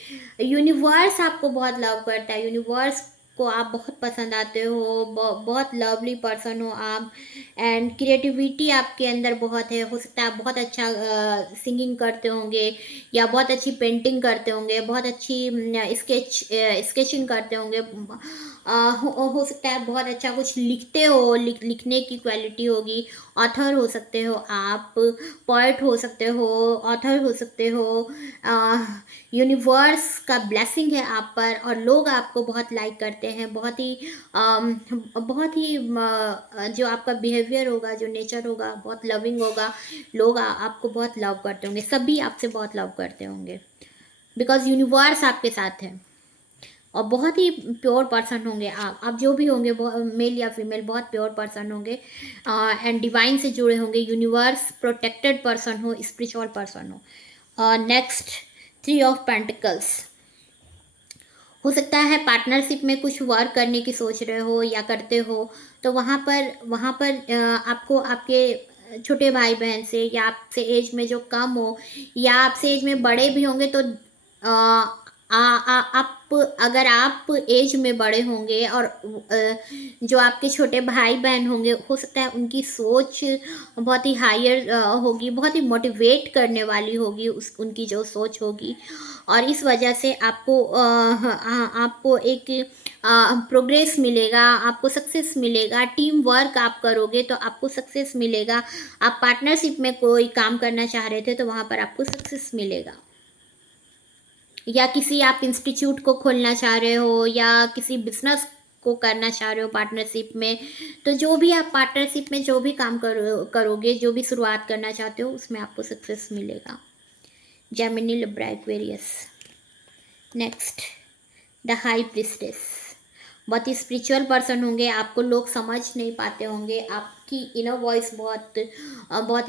यूनिवर्स आपको बहुत लव करता है, यूनिवर्स को आप बहुत पसंद आते हो, बहुत लवली पर्सन हो आप, एंड क्रिएटिविटी आपके अंदर बहुत है। हो सकता है आप बहुत अच्छा सिंगिंग करते होंगे, या बहुत अच्छी पेंटिंग करते होंगे, बहुत अच्छी स्केचिंग करते होंगे। हो सकता है बहुत अच्छा कुछ लिखते हो, लिखने की क्वालिटी होगी। ऑथर हो सकते हो आप, पोएट हो सकते हो, ऑथर हो सकते हो। यूनिवर्स का ब्लेसिंग है आप पर, और लोग आपको बहुत लाइक करते हैं, बहुत ही जो आपका बिहेवियर होगा, जो नेचर होगा, बहुत लविंग होगा। लोग आपको बहुत लव करते होंगे, सभी आपसे बहुत लव करते होंगे, बिकॉज यूनिवर्स आपके साथ है। और बहुत ही प्योर पर्सन होंगे आप जो भी होंगे, मेल या फीमेल, बहुत प्योर पर्सन होंगे, एंड डिवाइन से जुड़े होंगे, यूनिवर्स प्रोटेक्टेड पर्सन हो, स्पिरिचुअल पर्सन हो। Next 3 of pentacles. हो सकता है पार्टनरशिप में कुछ वर्क करने की सोच रहे हो या करते हो, तो वहाँ पर आपको आपके छोटे भाई बहन से, या आपसे एज में जो कम हो, या आपसे एज में बड़े भी होंगे, तो आप अगर आप एज में बड़े होंगे और जो आपके छोटे भाई बहन होंगे, हो सकता है उनकी सोच बहुत ही हायर होगी, बहुत ही मोटिवेट करने वाली होगी, उस उनकी जो सोच होगी, और इस वजह से आपको आपको एक प्रोग्रेस मिलेगा, आपको सक्सेस मिलेगा। टीम वर्क आप करोगे तो आपको सक्सेस मिलेगा। आप पार्टनरशिप में कोई काम करना चाह रहे थे तो वहाँ पर आपको सक्सेस मिलेगा। या किसी आप इंस्टीट्यूट को खोलना चाह रहे हो या किसी बिजनेस को करना चाह रहे हो पार्टनरशिप में, तो जो भी आप पार्टनरशिप में जो भी काम करोगे, जो भी शुरुआत करना चाहते हो, उसमें आपको सक्सेस मिलेगा। Gemini, Libra, Aquarius. Next, the high priestess. बहुत ही स्पिरिचुअल पर्सन होंगे, आपको लोग समझ नहीं पाते होंगे, आपकी इनर वॉइस बहुत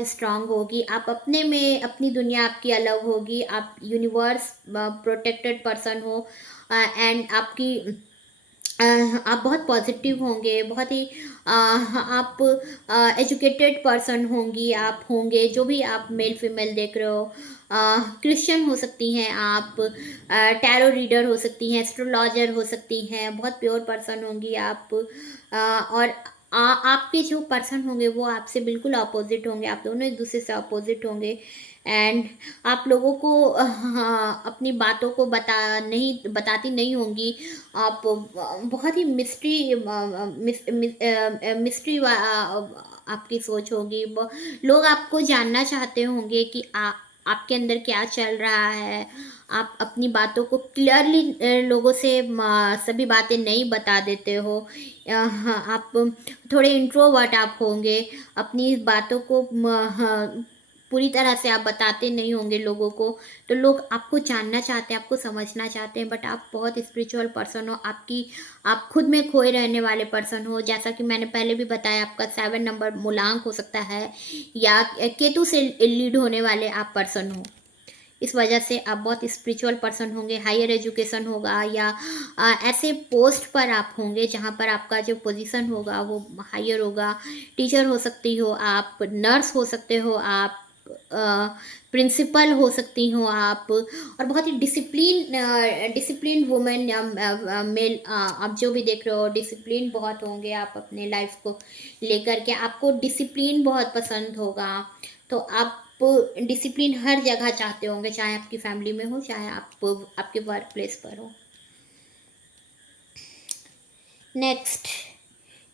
स्ट्रांग होगी, आप अपने में, अपनी दुनिया आपकी अलग होगी, आप यूनिवर्स प्रोटेक्टेड पर्सन हो, एंड आपकी आप बहुत पॉजिटिव होंगे, बहुत ही आप एजुकेटेड पर्सन होंगी, आप होंगे, जो भी आप मेल फीमेल देख रहे हो। क्रिश्चियन हो सकती हैं आप, टैरो रीडर हो सकती हैं, एस्ट्रोलॉजर हो सकती हैं, बहुत प्योर पर्सन होंगी आप, और आपके जो पर्सन होंगे वो आपसे बिल्कुल अपोजिट होंगे, आप दोनों एक दूसरे से अपोजिट होंगे, एंड आप लोगों को अपनी बातों को बताती नहीं होंगी, आप बहुत ही मिस्ट्री आपकी सोच होगी। लोग आपको जानना चाहते होंगे कि आपके अंदर क्या चल रहा है। आप अपनी बातों को क्लियरली लोगों से सभी बातें नहीं बता देते हो। हाँ, आप थोड़े इंट्रोवर्ट आप होंगे, अपनी बातों को पूरी तरह से आप बताते नहीं होंगे लोगों को, तो लोग आपको जानना चाहते हैं, आपको समझना चाहते हैं, बट आप बहुत स्पिरिचुअल पर्सन हो, आप खुद में खोए रहने वाले पर्सन हो। जैसा कि मैंने पहले भी बताया, आपका 7 नंबर मूलांक हो सकता है या केतु से लीड होने वाले आप पर्सन हो। इस वजह से आप बहुत स्पिरिचुअल पर्सन होंगे, हायर एजुकेशन होगा, या ऐसे पोस्ट पर आप होंगे जहाँ पर आपका जो पोजीशन होगा वो हायर होगा। टीचर हो सकती हो आप, नर्स हो सकते हो आप, प्रिंसिपल हो सकती हो आप, और बहुत ही डिसिप्लिन वुमेन या मेल आप जो भी देख रहे हो, डिसिप्लिन बहुत होंगे आप अपने लाइफ को लेकर के, आपको डिसिप्लिन बहुत पसंद होगा। तो आप डिसिप्लिन हर जगह चाहते होंगे, चाहे आपकी फैमिली में हो, चाहे आप आपके वर्क प्लेस पर हो। Next,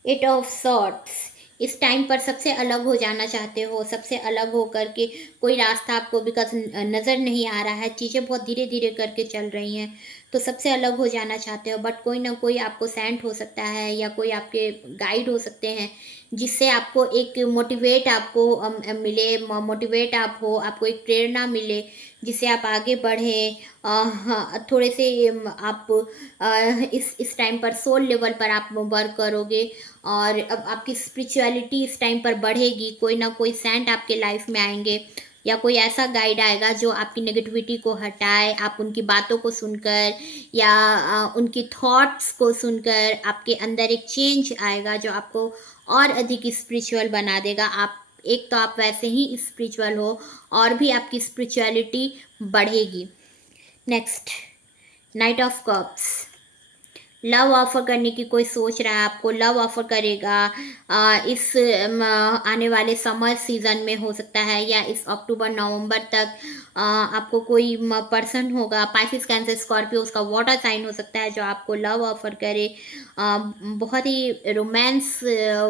eight of swords. इस टाइम पर सबसे अलग हो जाना चाहते हो, सबसे अलग हो करके कोई रास्ता आपको बिकॉज नज़र नहीं आ रहा है, चीज़ें बहुत धीरे धीरे करके चल रही हैं, तो सबसे अलग हो जाना चाहते हो, बट कोई ना कोई आपको सेंट हो सकता है या कोई आपके गाइड हो सकते हैं, जिससे आपको एक मोटिवेट आपको मिले, मोटिवेट आप हो, आपको एक प्रेरणा मिले, जिससे आप आगे बढ़ें। हाँ, थोड़े से आप इस टाइम पर सोल लेवल पर आप वर्क करोगे, और अब आपकी स्पिरिचुअलिटी इस टाइम पर बढ़ेगी। कोई ना कोई सेंट आपके लाइफ में आएंगे, या कोई ऐसा गाइड आएगा जो आपकी नेगेटिविटी को हटाए। आप उनकी बातों को सुनकर या उनकी थॉट्स को सुनकर आपके अंदर एक चेंज आएगा जो आपको और अधिक स्पिरिचुअल बना देगा। आप एक तो आप वैसे ही स्पिरिचुअल हो, और भी आपकी स्पिरिचुअलिटी बढ़ेगी। Next, night of cups. Love offer करने की कोई सोच रहा है आपको, लव ऑफर करेगा इस आने वाले समर सीजन में हो सकता है, या इस अक्टूबर नवंबर तक आपको कोई पर्सन होगा, पाइसिस, कैंसर, स्कॉर्पियो, उसका वाटर साइन हो सकता है, जो आपको लव ऑफर करे। बहुत ही रोमांस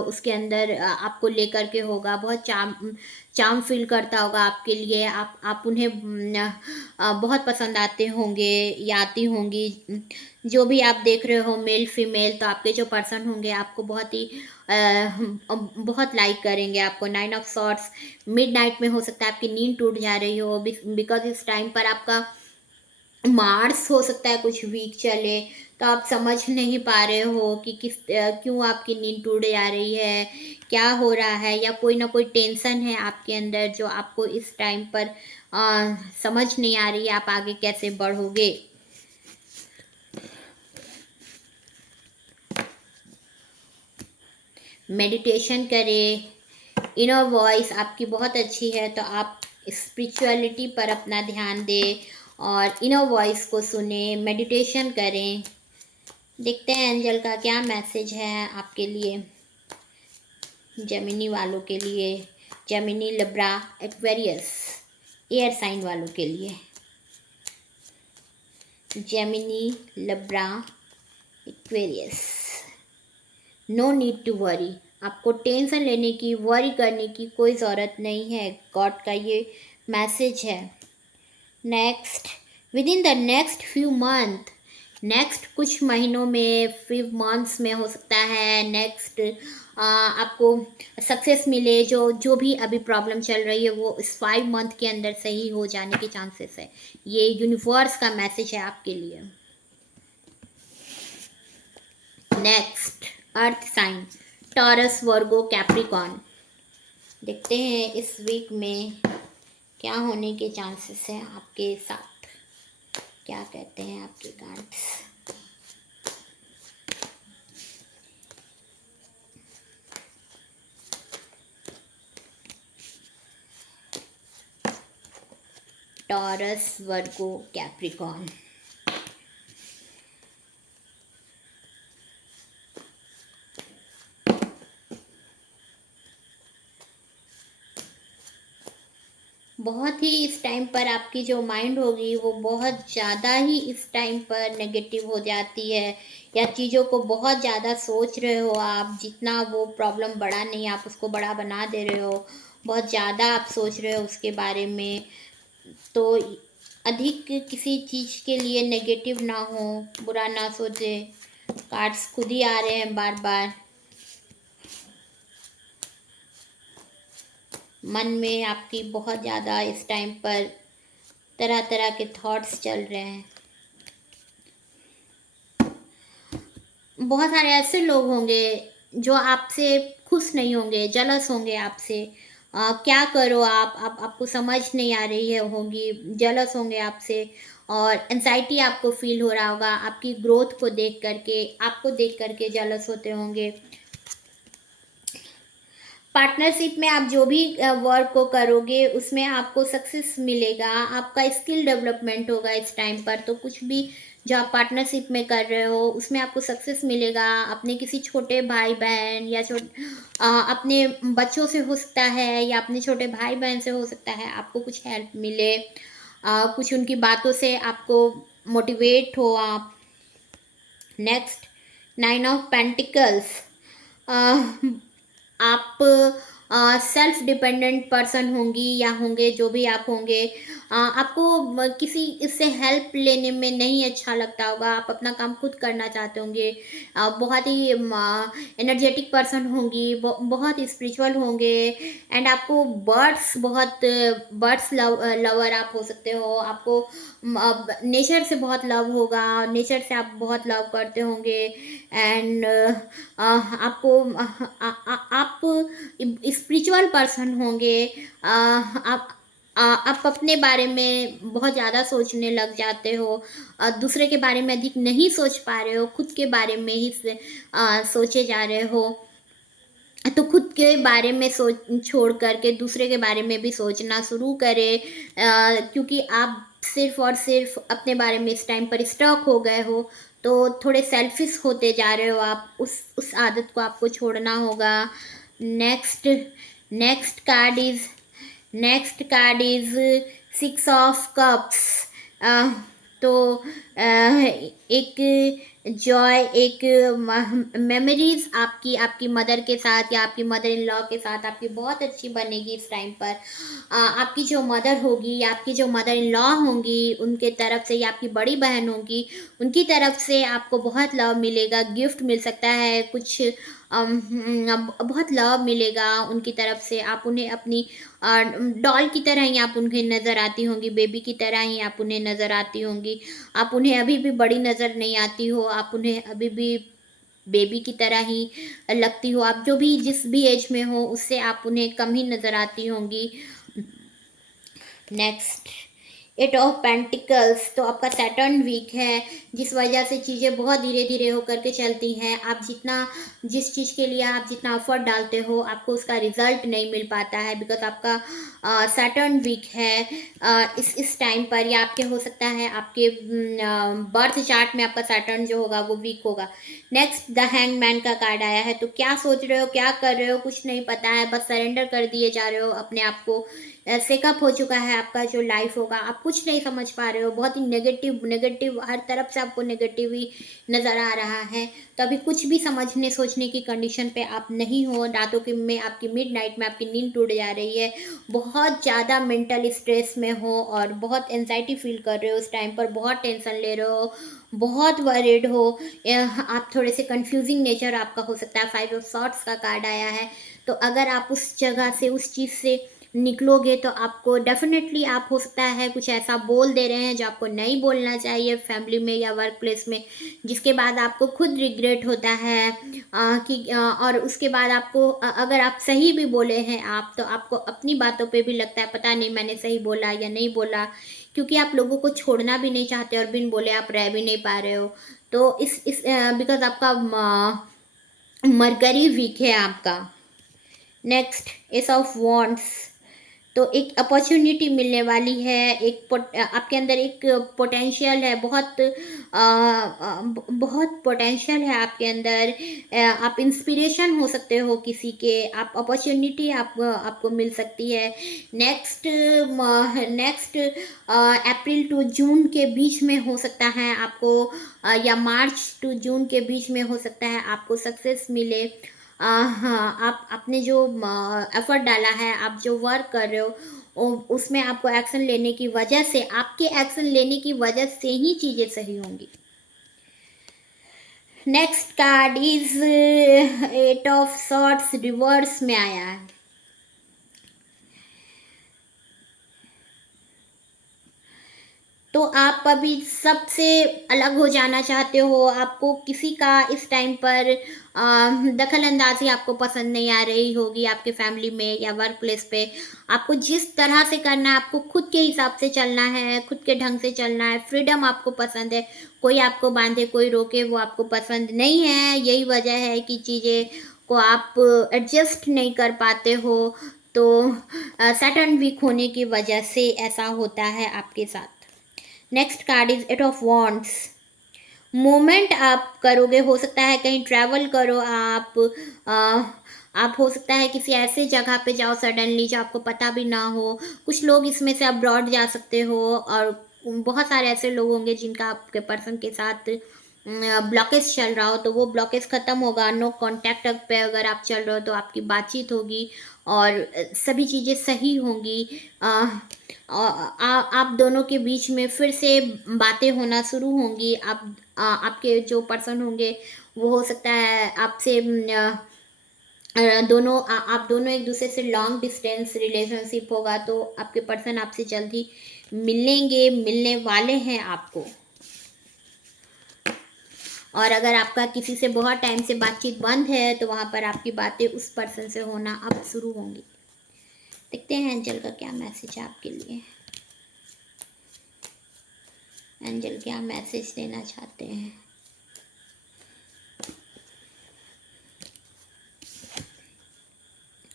उसके अंदर आपको लेकर के होगा, बहुत चार्म फील करता होगा आपके लिए, आप उन्हें बहुत पसंद आते होंगे या आती होंगी। जो भी आप देख रहे हो मेल फीमेल, तो आपके जो पर्सन होंगे आपको बहुत लाइक करेंगे आपको। 9 ऑफ सॉर्ट्स, मिडनाइट में हो सकता है आपकी नींद टूट जा रही हो, बिकॉज इस टाइम पर आपका मार्स हो सकता है कुछ वीक चले, तो आप समझ नहीं पा रहे हो कि क्यों आपकी नींद टूट जा रही है, क्या हो रहा है, या कोई ना कोई टेंशन है आपके अंदर जो आपको इस टाइम पर समझ नहीं आ रही है, आप आगे कैसे बढ़ोगे। मेडिटेशन करें, इनर वॉइस आपकी बहुत अच्छी है, तो आप स्पिरिचुअलिटी पर अपना ध्यान दें, और इनर वॉइस को सुने, मेडिटेशन करें। देखते हैं एंजल का क्या मैसेज है आपके लिए, जेमिनी वालों के लिए, Gemini, Libra, Aquarius, air sign वालों के लिए। Gemini, Libra, Aquarius, no need to worry. आपको टेंशन लेने की, वरी करने की कोई ज़रूरत नहीं है। गॉड का ये मैसेज है। Next, with in the next few month, next कुछ महीनों में, फ्यू मंथ्स में हो सकता है, नेक्स्ट आपको सक्सेस मिले। जो भी अभी प्रॉब्लम चल रही है वो इस 5 मंथ के अंदर सही हो जाने के चांसेस है। ये यूनिवर्स का मैसेज है आपके लिए। नेक्स्ट, अर्थ साइन, टॉरस, वर्गो, कैप्रिकॉर्न। देखते हैं इस वीक में क्या होने के चांसेस हैं आपके साथ, क्या कहते हैं आपके कार्ड्स। टॉरस, वर्गो, कैप्रिकॉर्न। बहुत ही इस टाइम पर आपकी जो माइंड होगी वो बहुत ज़्यादा ही इस टाइम पर नेगेटिव हो जाती है, या चीज़ों को बहुत ज़्यादा सोच रहे हो आप। जितना वो प्रॉब्लम बड़ा नहीं, आप उसको बड़ा बना दे रहे हो। बहुत ज़्यादा आप सोच रहे हो उसके बारे में। तो अधिक किसी चीज़ के लिए नेगेटिव ना हो, बुरा ना सोचे। कार्ड्स खुद ही आ रहे हैं बार बार। मन में आपकी बहुत ज़्यादा इस टाइम पर तरह तरह के थॉट्स चल रहे हैं। बहुत सारे ऐसे लोग होंगे जो आपसे खुश नहीं होंगे, जलस होंगे आपसे। क्या करो आप आपको समझ नहीं आ रही है, होगी जलस होंगे आपसे। और एंजाइटी आपको फील हो रहा होगा आपकी ग्रोथ को देख करके, आपको देख करके जलस होते होंगे। पार्टनरशिप में आप जो भी वर्क को करोगे उसमें आपको सक्सेस मिलेगा, आपका स्किल डेवलपमेंट होगा इस टाइम पर। तो कुछ भी जो आप पार्टनरशिप में कर रहे हो उसमें आपको सक्सेस मिलेगा। अपने किसी छोटे भाई बहन या अपने बच्चों से हो सकता है, या अपने छोटे भाई बहन से हो सकता है, आपको कुछ हेल्प मिले। कुछ उनकी बातों से आपको मोटिवेट हो आप। Next, 9 of pentacles. आप सेल्फ डिपेंडेंट पर्सन होंगी या होंगे, जो भी आप होंगे। आपको किसी इससे हेल्प लेने में नहीं अच्छा लगता होगा, आप अपना काम खुद करना चाहते होंगे। बहुत ही एनर्जेटिक पर्सन होंगी, बहुत स्पिरिचुअल होंगे। एंड आपको बर्ड्स लवर आप हो सकते हो। आपको नेचर से बहुत लव होगा, नेचर से आप बहुत लव करते होंगे। एंड आपको आप स्पिरिचुअल पर्सन होंगे। आप अपने बारे में बहुत ज़्यादा सोचने लग जाते हो, दूसरे के बारे में अधिक नहीं सोच पा रहे हो, खुद के बारे में ही सोचे जा रहे हो। तो खुद के बारे में सोच छोड़ करके दूसरे के बारे में भी सोचना शुरू करें। क्योंकि आप सिर्फ और सिर्फ अपने बारे में इस टाइम पर स्टक हो गए हो, तो थोड़े सेल्फिश होते जा रहे हो आप। उस आदत को आपको छोड़ना होगा। Next next card is next card is 6 of cups. तो एक जॉय, एक मेमोरीज आपकी आपकी मदर के साथ या आपकी मदर इन लॉ के साथ आपकी बहुत अच्छी बनेगी इस टाइम पर। आपकी जो मदर होगी या आपकी जो मदर इन लॉ होंगी उनके तरफ से, या आपकी बड़ी बहन होगी उनकी तरफ से आपको बहुत लव मिलेगा, गिफ्ट मिल सकता है कुछ। बहुत लव मिलेगा उनकी तरफ से। आप उन्हें अपनी डॉल की तरह ही आप उन्हें नज़र आती होंगी, बेबी की तरह ही आप उन्हें नज़र आती होंगी। आप उन्हें अभी भी बड़ी नज़र नहीं आती हो, आप उन्हें अभी भी बेबी की तरह ही लगती हो। आप जो भी जिस भी एज में हो उससे आप उन्हें कम ही नज़र आती होंगी। नेक्स्ट, एट ऑफ पेंटिकल्स, तो आपका सैटर्न वीक है, जिस वजह से चीज़ें बहुत धीरे धीरे होकर के चलती हैं। आप जिस चीज़ के लिए आप जितना एफर्ट डालते हो, आपको उसका रिजल्ट नहीं मिल पाता है, बिकॉज आपका सैटर्न वीक है इस टाइम पर, या आपके हो सकता है आपके बर्थ चार्ट में आपका सैटर्न जो होगा वो वीक होगा। नेक्स्ट द हैंगमैन का कार्ड आया है। तो क्या सोच रहे हो, क्या कर रहे हो, कुछ नहीं पता है, बस सरेंडर कर दिए जा रहे हो अपने आप को। सेकअप हो चुका है आपका जो लाइफ होगा, आप कुछ नहीं समझ पा रहे हो, बहुत ही नेगेटिव हर तरफ से आपको नेगेटिव ही नज़र आ रहा है। तो अभी कुछ भी समझने सोचने की कंडीशन पे आप नहीं हो। रातों के में आपकी मिडनाइट में आपकी नींद टूट जा रही है, बहुत ज़्यादा मेंटल स्ट्रेस में हो और बहुत एंजाइटी फील कर रहे हो उस टाइम पर, बहुत टेंशन ले रहे हो, बहुत वरीड हो, आप थोड़े से कंफ्यूजिंग नेचर आपका हो सकता है। 5 ऑफ सॉर्ड्स का कार्ड आया है। तो अगर आप उस जगह से, उस चीज़ से निकलोगे तो आपको डेफिनेटली, आप हो सकता है कुछ ऐसा बोल दे रहे हैं जो आपको नहीं बोलना चाहिए फैमिली में या वर्क प्लेस में, जिसके बाद आपको खुद रिग्रेट होता है और उसके बाद आपको अगर आप सही भी बोले हैं आप, तो आपको अपनी बातों पे भी लगता है पता नहीं मैंने सही बोला या नहीं बोला, क्योंकि आप लोगों को छोड़ना भी नहीं चाहते और बिन बोले आप रह भी नहीं पा रहे हो। तो इस बिकॉज आपका मरकरी वीक है आपका। नेक्स्ट एस ऑफ वॉन्ड्स, तो एक अपॉर्चुनिटी मिलने वाली है, आपके अंदर एक पोटेंशियल है, बहुत पोटेंशियल है आपके अंदर। आप इंस्पिरेशन हो सकते हो किसी के, आप अपॉर्चुनिटी आपको मिल सकती है। नेक्स्ट अप्रैल टू जून के बीच में हो सकता है आपको, या मार्च टू जून के बीच में हो सकता है आपको सक्सेस मिले। हाँ, आप आपने जो एफर्ट डाला है, आप जो वर्क कर रहे हो, उसमें आपको एक्शन लेने की वजह से, आपके एक्शन लेने की वजह से ही चीज़ें सही होंगी। Next card is 8 of swords reverse में आया है। तो आप अभी सबसे अलग हो जाना चाहते हो, आपको किसी का इस टाइम पर दखल अंदाजी आपको पसंद नहीं आ रही होगी आपके फैमिली में या वर्क प्लेस पे। आपको जिस तरह से करना है, आपको खुद के हिसाब से चलना है, खुद के ढंग से चलना है, फ्रीडम आपको पसंद है, कोई आपको बांधे कोई रोके वो आपको पसंद नहीं है। यही वजह है कि चीज़ें को आप एडजस्ट नहीं कर पाते हो। तो सैटर्न वीक होने की वजह से ऐसा होता है आपके साथ। Next card is 8 of wands, movement आप करोगे, हो सकता है कहीं ट्रैवल करो आप हो सकता है किसी ऐसे जगह पे जाओ सडनली जो आपको पता भी ना हो। कुछ लोग इसमें से अब्रॉड जा सकते हो, और बहुत सारे ऐसे लोग होंगे जिनका आपके पर्सन के साथ ब्लॉकेज चल रहा हो, तो वो ब्लॉकेज ख़त्म होगा। नो कॉन्टैक्ट पे अगर आप चल रहे हो तो आपकी बातचीत होगी और सभी चीज़ें सही होंगी। आप दोनों के बीच में फिर से बातें होना शुरू होंगी। आपके जो पर्सन होंगे वो हो सकता है आपसे आप दोनों एक दूसरे से लॉन्ग डिस्टेंस रिलेशनशिप होगा, तो आपके पर्सन आपसे जल्दी मिलने वाले हैं आपको। और अगर आपका किसी से बहुत टाइम से बातचीत बंद है तो वहाँ पर आपकी बातें उस पर्सन से होना अब शुरू होंगी। देखते हैं एंजल का क्या मैसेज है आपके लिए। एंजल क्या मैसेज देना चाहते हैं।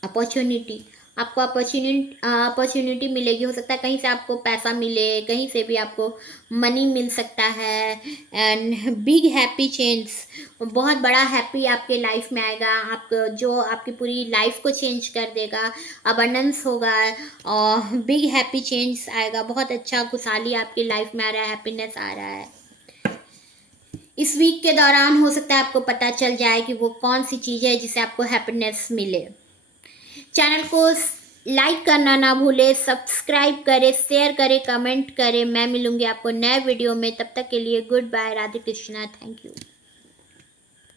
अपॉर्चुनिटी, आपको अपॉर्चुनिटी मिलेगी। हो सकता है कहीं से आपको पैसा मिले, कहीं से भी आपको मनी मिल सकता है। एंड बिग हैप्पी चेंज, बहुत बड़ा हैप्पी आपके लाइफ में आएगा, जो आपकी पूरी लाइफ को चेंज कर देगा। अबंडेंस होगा और बिग हैप्पी चेंज आएगा। बहुत अच्छा खुशहाली आपकी लाइफ में आ रहा है, हैप्पीनेस आ रहा है। इस वीक के दौरान हो सकता है आपको पता चल जाए कि वो कौन सी चीज़ है जिससे आपको हैप्पीनेस मिले। चैनल को लाइक करना ना भूले, सब्सक्राइब करें, शेयर करें, कमेंट करें। मैं मिलूंगी आपको नए वीडियो में, तब तक के लिए goodbye, Radhe Krishna, thank you.